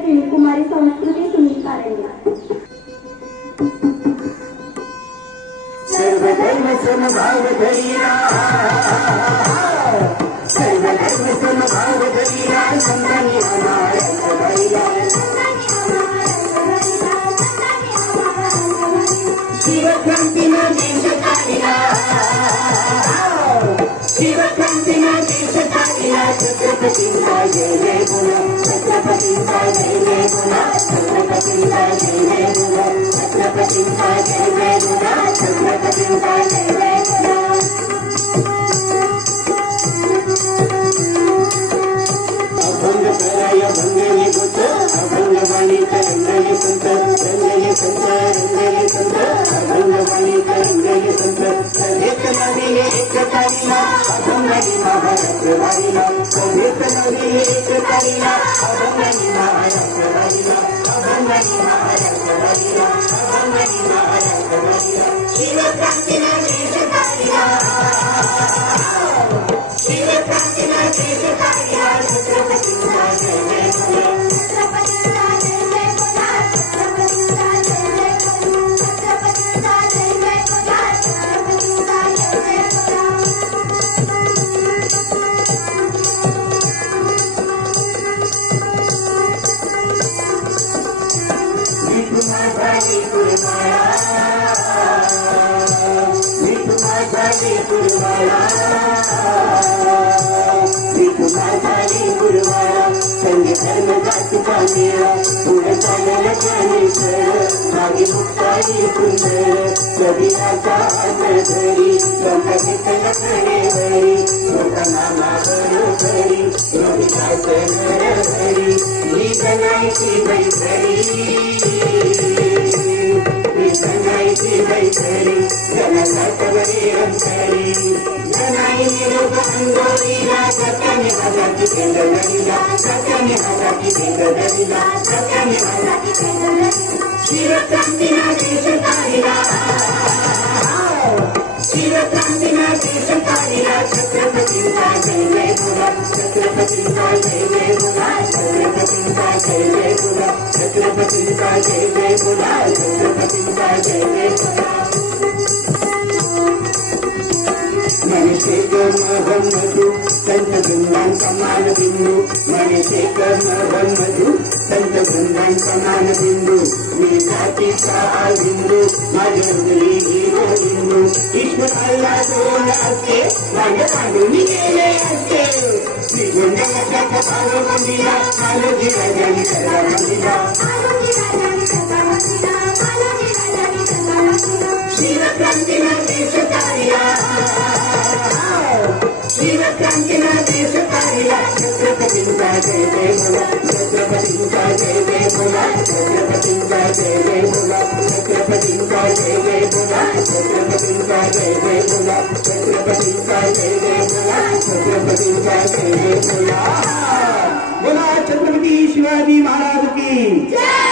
पद्धतीने कुमारी संस्कृती सुनील कारंजा। सर्वधर्म समभाव धरिला, सर्वधर्म समभाव धरिला, संतांनी आम्हाला घडविला, शिवक्रांतीनं देश काढला, शिवक्रांतीनं देश काढला, छत्रपतींचा जय जय बोला, छत्रपतींचा जय जय बोला, छत्रपतींचा जय जय बोला, छत्रपतींचा जय जय बोला, छत्रपतींचा जय जय बोला। अभंग कराय भंगले गोत, अभंग वाणी रंगले संत, रंगले संत, रंगले संत, अभंग वाणी रंगले संत, सभेत नवीले एक तारीला, अभंगानी महाराष्ट्र वारीला, सभेत नवीले एक तारीला, अभंगानी महाराष्ट्र वारीला, अभंगानी महाराष्ट्र वारीला, अभंगानी महाराष्ट्र वारीला, शिवक्रांतीनं देश काढला, शिवक्रांतीनं देश काढला, छत्रपतींचा जय जय बोला, छत्रपतींचा जय जय बोला, छत्रपतींचा जय जय बोला, छत्रपतींचा जय जय बोला, छत्रपतींचा जय जय बोला। विठू माझा विठुरवाळा, विठू माझा विठुरवाळा, विठू माझा विठुरवाळा, संग धर्म जातीचा मेळा, पुढे चालला ज्ञानेश्वर, मागे मुक्ताई सुंदर, कबीराचा हात धरी, लोका घेतला कडेवरी, लोका नामा बरोबरी, रविदास नरहरी, ही जनाईची बैठरी, ही जनाईची बैठरी, जनासातवरी अंतरी, जनाईने लोक अंगोरीला, सत्याने हाताची केंद्रधरीला, सत्याने हाताची केंद्रधरीला, सत्याने हाताची केंद्रधरीला, शिवक्रांतीनं देश काढला, शिवक्रांतीनं देश काढला, छत्रपतींचा जय जय बोला, छत्रपतींचा जय जय बोला, छत्रपतींचा जय जय बोला, छत्रपतींचा जय जय बोला, छत्रपतींचा जय जय बोला। मणिशेखर मोहम्मदू संत वृंदान समान बिंदू, मणिशेखर मोहम्मदू संत वृंदान समान बिंदू, मी जातीचा बिंदू, माझ्या हृदयी हिरो बिंदू, ईश्वर अल्लाह दोन असते, माझ्या काढून गेले असते, श्रीगोंडाच्या भाव मंदिरा, कालोजी राजानी सदा मंदिरा, शिवक्रांतीनं देश काढला, शिवक्रांतीनं देश काढला, छत्रपतींचा जय जय बोला, छत्रपतींचा जय जय बोला, छत्रपतींचा जय जय बोला, छत्रपतींचा जय जय बोला, छत्रपतींचा जय जय बोला, छत्रपतींचा जय जय बोला, छत्रपतींचा जय जय बोला। बोला छत्रपती शिवाजी महाराज की जय।